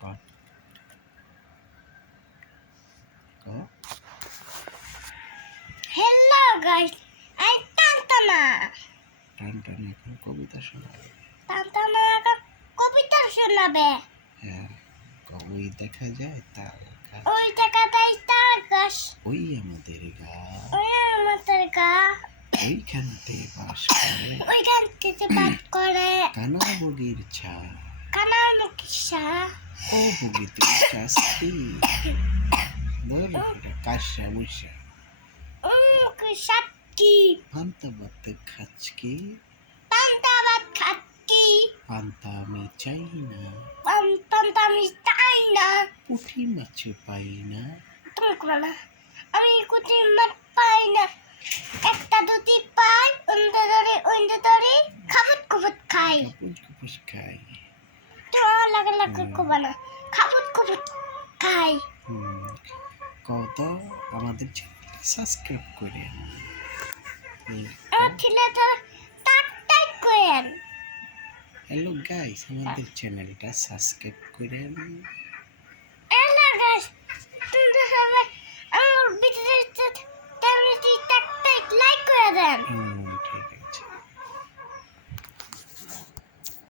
কর কর hello guys, আমি টানটানা টানটানা এখন কবিতা শোনাবে। টানটানা এখন কবিতা শোনাবে। হ্যাঁ, ওই দেখা যায় তাল গাছ, ওই জায়গাটাই তার গাছ, ওই আমাদের গা, ওই আমাদের গা, ওইখানতে বাস করে ওইখান থেকে বাদ করে কানা বগির ছা, কানার মুখিসা। ও বগি তুই চাস্তি ধর এটা কাশা মুশা সাতকি পান্তা ভাত খাচ্কি, পান্তাবাদ খাটকি, পান্তা আমি চাই না, পান্তা আমি চাই না। পুঁটি মাছ পাই না, তুমি করো না, আমি কুটি মাছ পাই না। একটা দুটি পাই, অন্ধ ধরে খাবুত খাবুত খাই। কাপুস কুপুস খাই। তোমার লাগে লাগে খাবো না, খাবুত খাবুত খাই। কত আমাদের চ্যানেলটা সাবস্ক্রাইব করেন। ছেলেটা টাক করেন। হ্যালো গাইস, আমাদের চ্যানেলটা সাবস্ক্রাইব করেন।